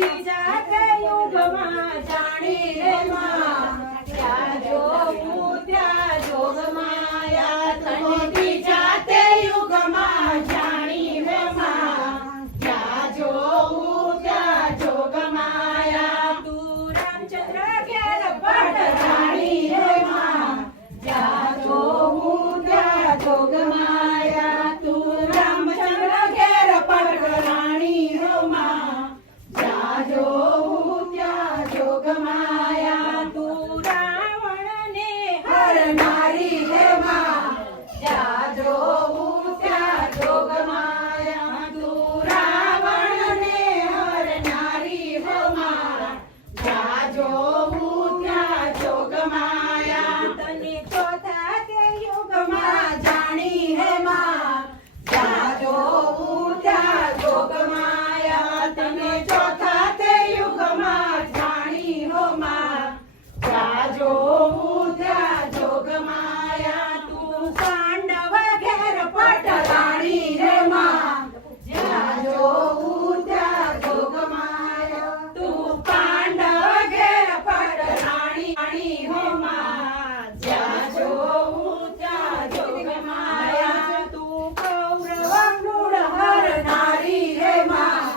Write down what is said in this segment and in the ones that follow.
બીજા તે યુગમાં જાણી રે માં ત્યાં જોવું ત્યાં જોગમાયા તને બીજા તે યુગમાં જાણી રે માં ત્યાં જોવું ત્યાં જોગમાયા તું રામચંદ્ર ઘેર પટ જાણી રે માં ત્યાં જોવું ત્યાં જોગમાયા તું રામચંદ્ર ઘેર પટ રાણી રે માં ત્યાં જોવું ત્યાં જોગમાયા તું રાવણને હરનારી હે માં જ્યાં જોવું ત્યાં જોગમાયા તું રાવણને હરનારી હે માં જ્યાં જોવું ત્યાં જોગમાયા તને ચોથા તે યુગમાં જાણી હે માં જ્યાં જોવું ત્યાં જોગમાયા તને ચોથા તે યુગમાં જાણી હો માં જ્યાં જોવું ત્યાં જોગમાયા તું પાંડવ ઘેર પટ રાણી રે માં જ્યાં જોવું ત્યાં જોગમાયા તું પાંડવ ઘેર પટ રાણી હો માં જ્યાં જોવું ત્યાં જોગમાયા તું કૌરવ કુળ હરનારી રે માં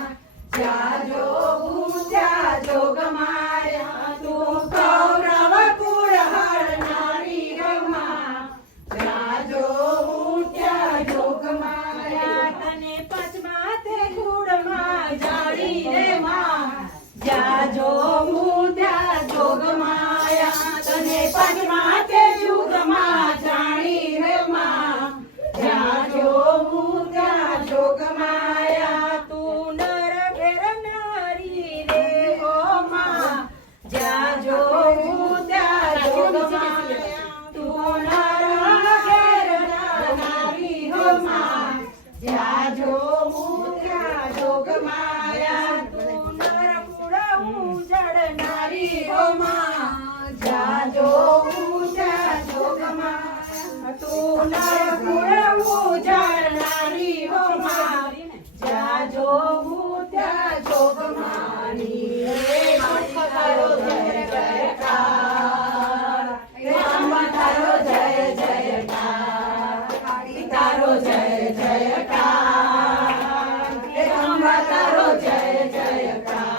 જ્યાં જોવું ત્યાં જોગમાયા તું કૌરવ કુળ હરનારી રે માં જ્યાં જોવું ત્યાં જોગમાયા તને પંચમા તે કુળમાં જાણી રે માં જ્યાં જોવું ત્યાં જોગમાયા તને પંચમા તે યુગમાં જાણી રે માં જ્યાં જોવું ત્યાં જોગમાયા તું નર ઘેર નારી રે હો માં જ્યાં જોવું ત્યાં જોગમાયા તું નર ઘેર નારી હો માં જ્યાં જોવું ત્યાં જોગમાયા તું નર કુળ ઉજળનારી હો માં જ્યાં જોવું ત્યાં જોગમાયા તું નર કુળ ઉજળનારી હો માં જ્યાં જોવું ત્યાં જોગમાની રે માં તારો જય જયકાર હે અંબા તારો જય જયકાર તારો જય જયકાર હે અંબા તારો જય જયકાર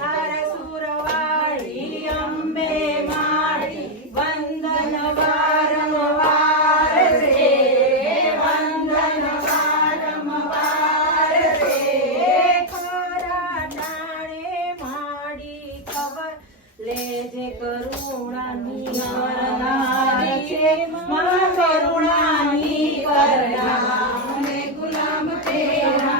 હર સુરવાળી અંબે માળી વંદન વારંવાર રે વંદન વારંવાર રે ખરા ટાણે માડી ખબર લેજે કરુણાની કરનારી છે માં કરુણાની કરનાર ને ગુલામ તેરા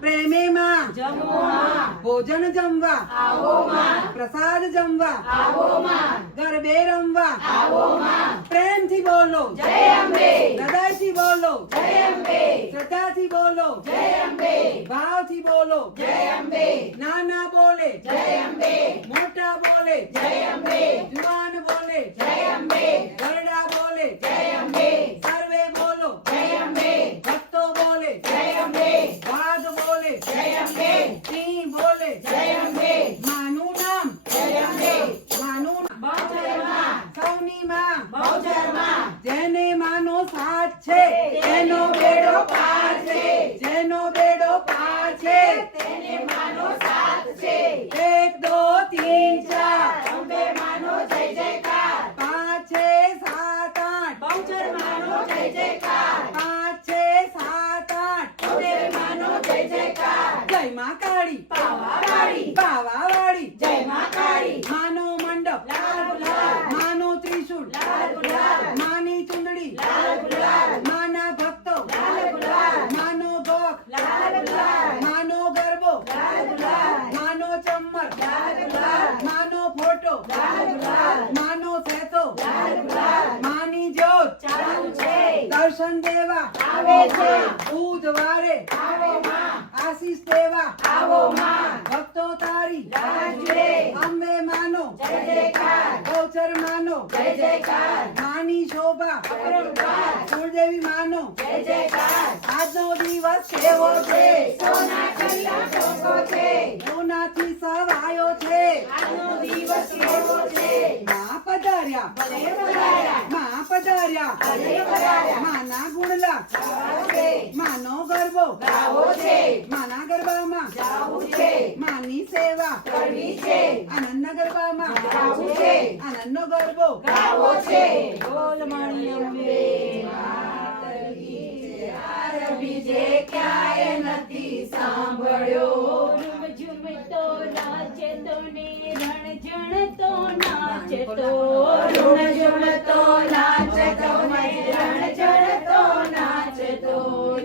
પ્રેમે માં જમો માં ભોજન જમવા આવો માં પ્રસાદ જમવા આવો માં ગરબે રમવા આવો માં પ્રેમથી બોલો જય અંબે હૃદયથી બોલો જય અંબે શ્રદ્ધાથી બોલો જય અંબે ભાવથી બોલો જય અંબે નાના બોલે જય અંબે મોટા બોલે જય અંબે જુવાન બોલે જય અંબે ગરડા બોલે જય અંબે સર્વે બોલો જય અંબે ભક્તો બોલે જય અંબે વાઘ બોલે જય અંબે સિંહ બોલે જય અંબે માનું નામ જય અંબે માનું બહુચર માં સૌની માં બહુચર માં જેને માનો સાથ છે તેનો બેડો પાર છે જેનો બેડો પાર છે તેને માનો સાથ છે 1 2 3 4 અંબે માનો જય જયકાર 5 6 7 8 બહુચર માનો જય જયકાર 5 6 7 8 અંબે માનો જય જયકાર જય માં કાળી પાવાવાળી પાવાવાળી જય માં કાળી માનો મંડપ લાલ ગુલાલ માનો ત્રિશૂળ લાલ ગુલાલ માની ચુંદડી લાલ ગુલાલ માના ભક્તો લાલ ગુલાલ માનો ગોખ લાલ ગુલાલ માનો ગરબો લાલ ગુલાલ માનો ચમર લાલ ગુલાલ માનો ફોટો લાલ ગુલાલ માનો સેતો લાલ ગુલાલ માની જ્યોત ચાલુ છે દર્શન દેવા આવે છે બુધવારે આવો માં આશીષ દેવા આવો માં ભક્તો તારી રાહ જુએ અંબે માનો જય જયકાર ગૌચર માનો જય જયકાર માની શોભા અપરંપાર કુળદેવી માનો જય જયકાર આજનો દિવસ સેવો છે સોના કલ્લા ટોકો છે સોનાથી સવાયો છે આજનો દિવસ કેવો છે માં પધાર્યા ભલે પધાર્યા માં પધાર્યા ભલે પધાર્યા માના ગુણલા ગાવો છે માનો ગરબો ગાવો છે માના ગરબામાં ગાવું છે માની સેવા કરવી છે આનંદના ગરબામાં ગાવું છે આનંદનો ગરબો ગાવો છે બોલ માણી અંબે બીજે ક્યાંય નથી સાંભળ્યો ઝુમતો નાચતો ને રણઝણતો નાચતો ઋણ ઝુમતો નાચતો ને રણ ચડતો નાચતો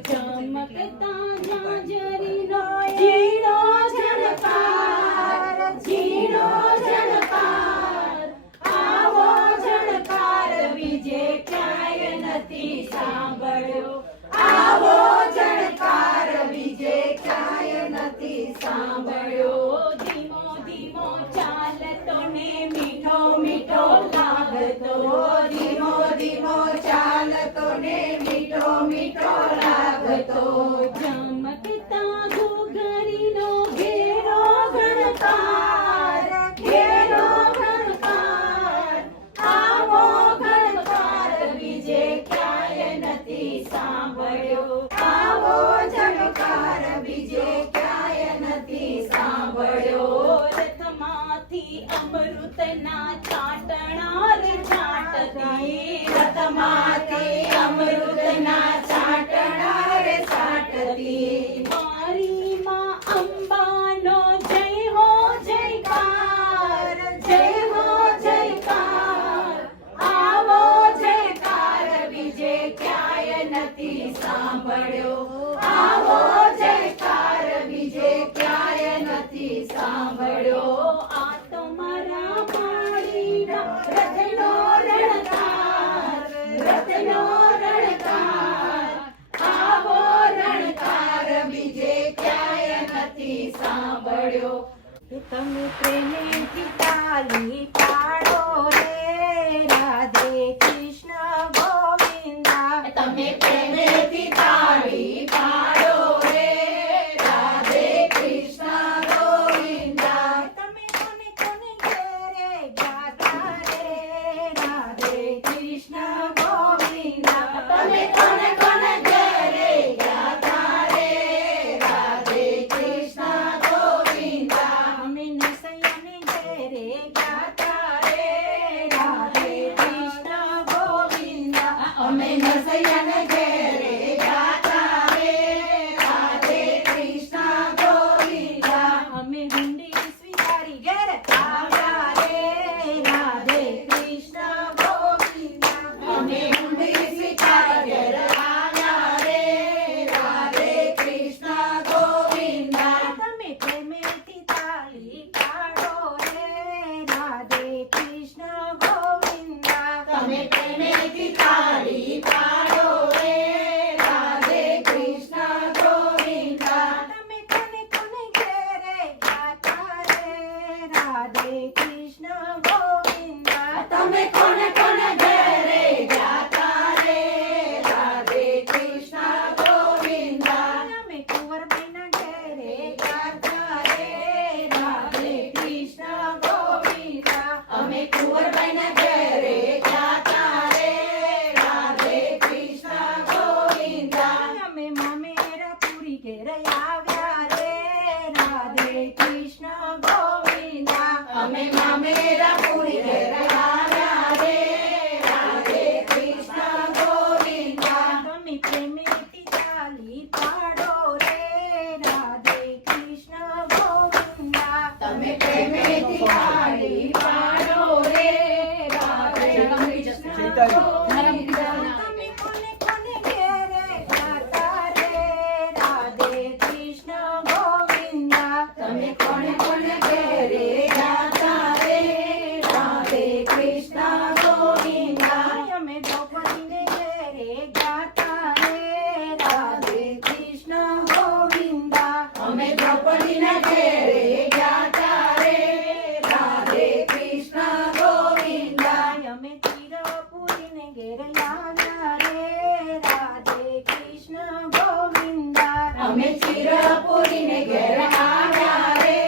ચમકતા ઝાંઝરીનો ઝીણો ઝણકાર ઝીણો ઝણકાર આવો ઝણકાર બીજે ક્યાંય નથી સાંભળ્યો આવો જણકાર બીજે ક્યાંય નથી સાંભળ્યો ધીમો ધીમો ચાલતો ને મીઠો મીઠો લાગતો ધીમો ધીમો ચાલતો ને મીઠો મીઠો લાગતો ચમકતા ઘૂઘરીનો ઘેરો ગણકાર ઘેરો ગણકાર આવો ગણકાર બીજે ક્યાંય નથી સાંભળ્યો આવો જણકાર બીજે ક્યાંય નથી સાંભળ્યો રથમાંથી અમૃતના ચાટણા રે ચાટતી રથમાંથી અમૃતના છાંટણા રે છાંટતી મારીમાં અંબાનો જય હો જયકાર જય હો જયકાર આવો જયકાર બીજે ક્યાંય નથી સાંભળ્યો આવો જયકાર બીજે ક્યાંય નથી સાંભળ્યો આ તો મારા માળીનો રથનો રણકાર રથનો રણકાર આવો રણકાર બીજે ક્યાંય નથી સાંભળ્યો તમે પ્રેમેથી તાલી પાડો રે રાધે કૃષ્ણ ગોવિંદા તમે પ્રેમેથી તાળી પાડો રે રાધે કૃષ્ણ ગોવિંદા તમે કોને કોને ઘેરે ગાતા રે રાધે કૃષ્ણ ગોવિંદા તમે કોને કોને ઘેરે ગાતા રે રાધે કૃષ્ણ ગોવિંદા અમે નસૈયાને ઘેરે ગાતા રે રાધે કૃષ્ણ ગોવિંદા અમે નસૈયાને ઘેરે ગાતા અમે ચિરપુરીને ઘેર આવ્યા રે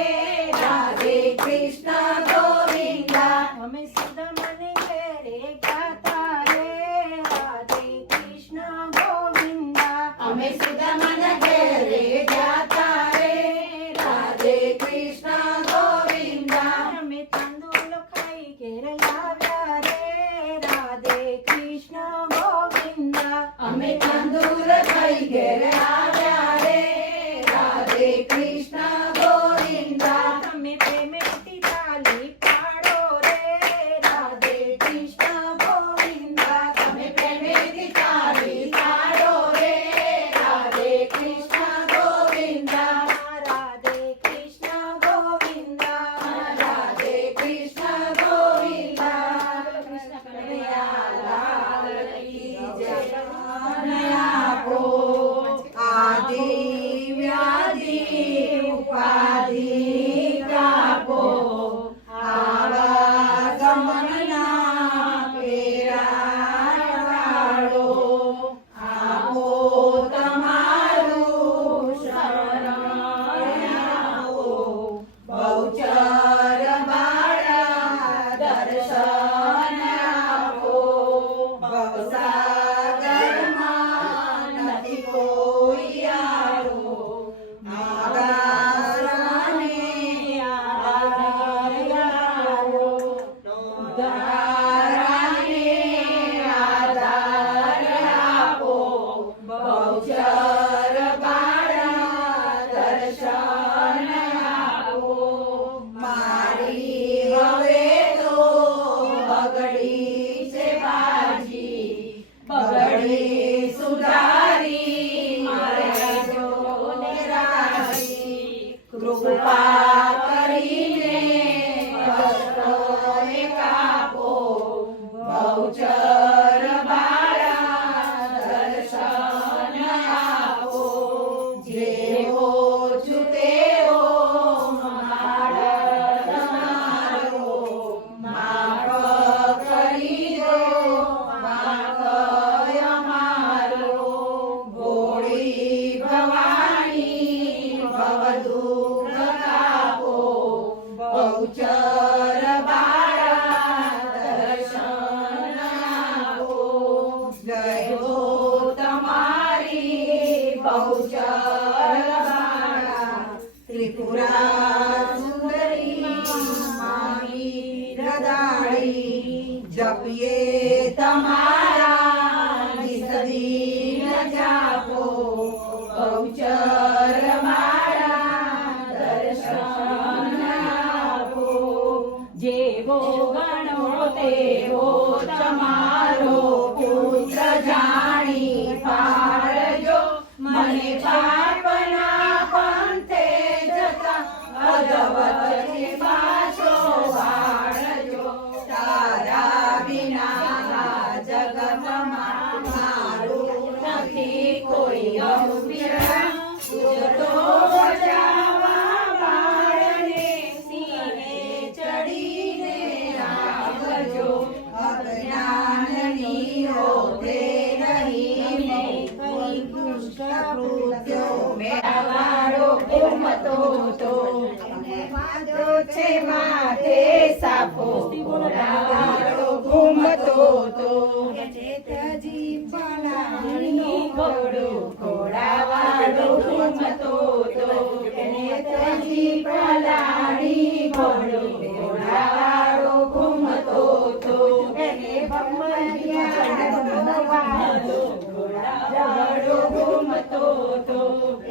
રાધે કૃષ્ણ ગોવિંદા અમે સુદામાને ઘેરે ગાતા રે રાધે કૃષ્ણ ગોવિંદા અમે સુદામાના ઘેરે જાતા રે રાધે કૃષ્ણ ગોવિંદા અમે તાંદૂળ ખાઈ ઘેર આવ્યા રે રાધે કૃષ્ણ ગોવિંદા અમે તંદૂર ખાઈ ઘેર આવ્યા રે રાધે કૃષ્ણ ગોવિંદા તમે પ્રેમેથી તાલી પાડો રે રાધે કૃષ્ણ ગોવિંદા તમે પ્રેમેથી તાળી પાડો રે રાધે કૃષ્ણ ગોવિંદા રાધે કૃષ્ણ ગોવિંદા રાધે કૃષ્ણ ગોવિંદા કૃષ્ણ કનૈયાલાલ કી જય. મને આપો આદિ વ્યાધિ ઉપાધિ કાપો આવા ગમનના પેરાળો આપો તમારું શરણ આપો બહુચર બાળા દર્શન આપો ભવસાગરમાં નથી કોઈ આવો આધારને આધાર આવો ધારાને આધાર આપો બહુચર બાળા દર્શન આપો મારી હવે તો બગડી છે બાજી બગડી સુધારી મારે જો રાજી કૃપા કરીને કષ્ટોને કાપો બહુચર બાળા દર્શન આપો જેવો છું તેવો માડ તમારો માફ કરી દો માફ અમારો ભોળી ભવાની ભવદુઃખ કાપો બહુચર બાળા દર્શન આપો જય હો તમારી બહુચર બાળા ત્રિપુરા સુંદરી મારી હૃદયી જપીએ તમારા નિસદીન જાપો બહુચર મારા દર્શન આપો જેવો ગણો તેવો તમારો પુત્ર જાણી પાડજો મને પાપના પંથે જતા અધવચથી પાછો વાળજો તારા વિના જગતમાં મારું નથી કોઈ અભિરા તું તો બચાવવા બાળને સિંહે ચડીને આવજો અજ્ઞાનની હોતે નહીં કઈ દુષ્ટ કૃત્યો મેળવાળો ઘૂમતો તો વાંધો છે માથે સાપો ઘોડાવાળો ઘૂમતો તો નેતાજી પલાણી ઘોડો ઘોડાવાળો ઘૂમતો તો નેતાજી પલાણી ઘોડો ઘોડાવાળો ઘૂમતો તો એને ભમરિયાળો ઘોડાવાળો ઘૂમતો તો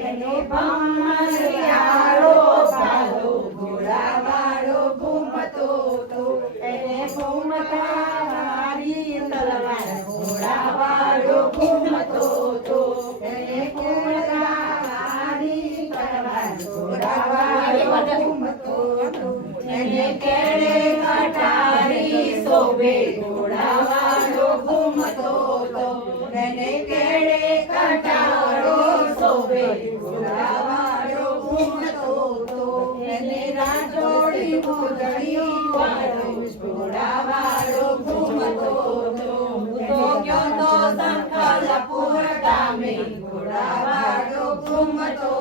એને ભમરિયાળો ભાલો ઘોડાવાળો ઘૂમતો તો એને ઘૂમતા વાળી તલવાર ઘોડાવાળો ઘૂમતો તો એને ઘૂમતા વાળી તલવાર ઘોડાવાળો ઘૂમતો તો એને કેળે કટારી શોભે ઘોડાવાળો ઘૂમતો તો એને કેળે કટારો શોભે ઘોડાવાળો ઘૂમતો તો એને રાજોડી મોજડી વાળો ઘોડાવાળો ઘૂમતો તો તો ગયો તો સંકલપુર ગામે ઘોડાવાળો ઘૂમતો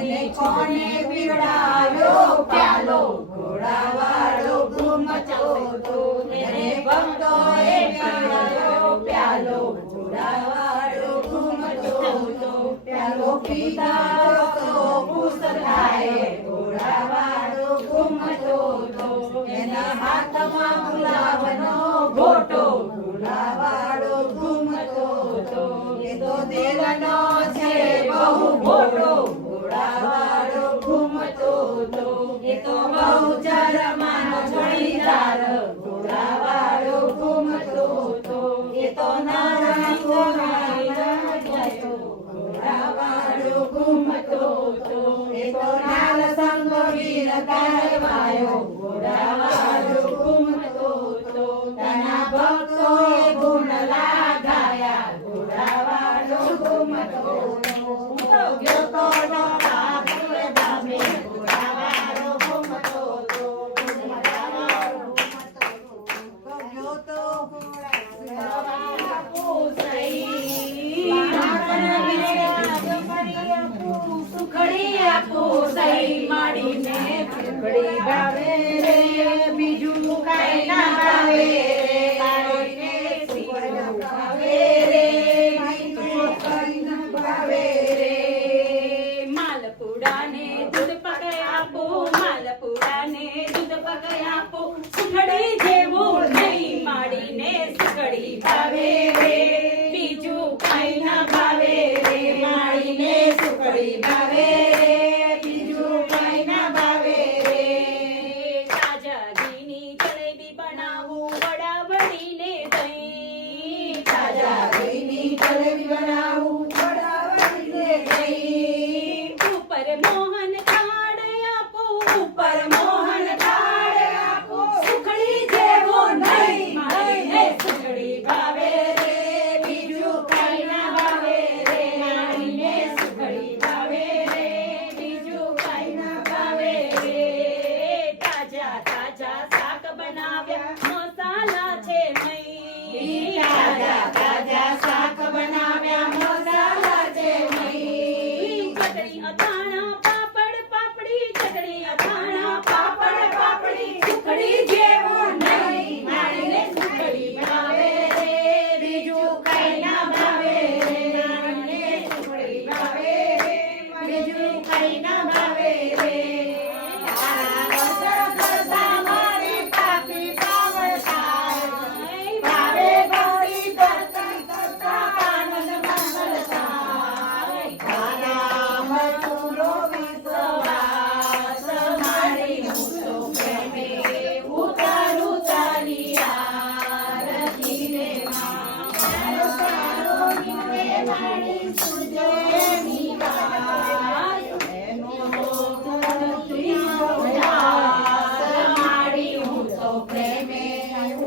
એને કોને પીવડાવ્યો પ્યાલો ઘોડાવાળો ઘૂમતો તો એને ભક્તોએ પીવડાવ્યો પ્યાલો ઘોડાવાળો ઘૂમતો તો પ્યાલો પીતા તો ખુશ થાય ઘોડાવાળો ઘૂમતો તો એના હાથમાં ગુલાબનો ઘોટો ઘોડાવાળો ઘૂમતો તો એ તો દેવનો છે બહુ મોટો ઘોડાવાળો ઘૂમતો તો એ તો બહુ ચરમાનો જોડીદાર ઘોડાવાળો ઘૂમતો તો એ તો નાના ઘોડાવાળો ઘૂમતો તો એ તો નાલ સંગ વીર કહેવાયો ઘોડાવાળો ઘૂમતો તો તેના ભક્તોએ ગુણ લાગાયા ઘોડાવાળો ઘૂમતો તો ગયો તો બાપુએ ધામે ઘોડાવાળો ઘૂમતો તો ઘોડાવાળો ગયો તો બાપુ સહી સુખડી આપું સહી માડીને સુખડી ભાવે રે બીજું કાંઈ ના ભાવે રે સુખડી ભાવે રે બીજું કાંઈ ના ભાવે રે માલપુડાને દૂધ પગે આપું માલપુડાને દૂધ પગે આપું સુખડી જેવું નહીં માડીને સુખડી ભાવે રે બીજું કઈ ના ભાવે રે માડીને સુખડી ભાવે રે બીજું કઈ ના ભાવે રે તાજા ઘીની જલેબી બનાવું વડાવડીને દહીં તાજા ઘીની જલેબી બનાવું વડાવડીને દહીં ઉપર મોહન થાળ આપું ઉપર મોહન થાળ આપું સુખડી જેવો નહીં માડીને સુખડી ભાવે રે બીજું કાંઈ ના ભાવે રે માડીને સુખડી ભાવે રે બીજું કાંઈ ના ભાવે રે તાજા તાજા શાક બનાવ્યા મસાલા છે મઈ તાજા તાજા શાક બનાવ્યા મસાલા છે મઈ ચટણી અથાણા પાપડ પાપડી ચટણી અથાણા પાપડ પાપડી સુખડી જેવું નહીં માડીને સુખડી ભાવે રે બીજું કાંઈ ના ભાવે રે માડીને સુખડી ભાવે રે બીજું કાંઈ ના ભાવે રે તારા વસ્ત્ર કરતા મારે પાપી પાવડ થાય ભાવે ગૌરી કરતા કરતા આનંદ મંગલ થાય તારા મધુરો વિશ્વાસ મારી હું તો પ્રેમે ઉતારું તારી આરતી રે માં તારો તારો નીકળે મારી સુજો એની વાત એનો ધરતી ઉજાસ મારી હું તો પ્રેમે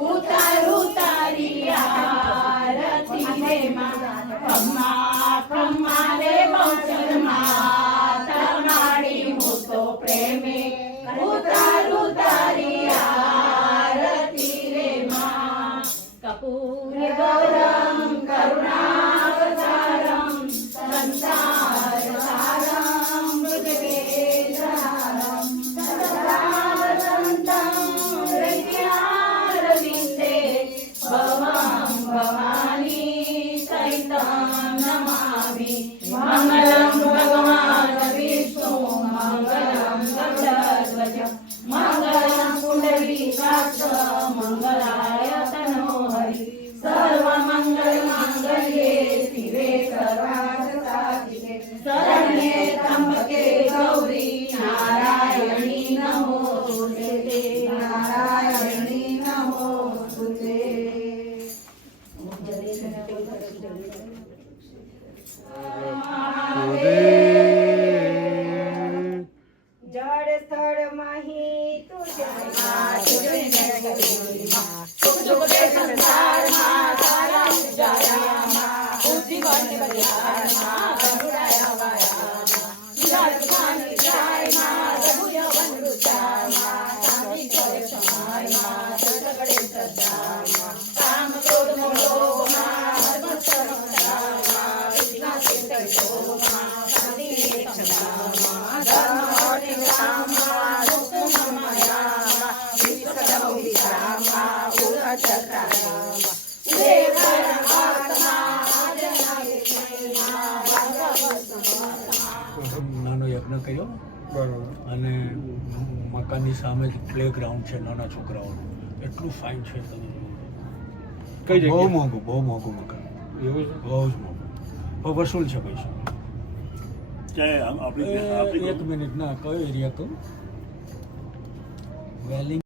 ઉતારું તારી આરતી રે માં ખમ્મા ખમ્મા રે બહુચર માતા મારી હું તો પ્રેમે ઉતારું તારી આરતી રે માં કપૂર ગૌરમ કરુણાવતારમ સંસાર સારમ મૃગવેદારમ સદાવસંતમ હૃદયારવિંદે ભવં ભવાની સહિતં નમામિ મંગલં ભગવાન વિષ્ણુ મંગલં ગરુડધ્વજ મંગલં પુંડરીકાક્ષ મંગલાય તનો હરિ સર્વમંગલ માંગલ્યે શિવે સર્વાર્થસાધિકે શરણ્યે ત્રંબકે ગૌરી નારાયણી નમોસ્તુતે નારાયણી નમોસ્તુતે આ લગ્ન કર્યો બરોબર. અને મકાનની સામે જ પ્લેગ્રાઉન્ડ છે નાના છોકરાઓનું. એટલું ફાઇન છે તમે જુઓ. કઈ બહુ જગ્યાએ? મોંઘું મકાન, એવું છે? બહુ જ મોંઘું. પણ વસૂલ છે પૈસા. ક્યાંય આપણી એક મિનિટ ના કયો એરિયા કહું વેલિંગ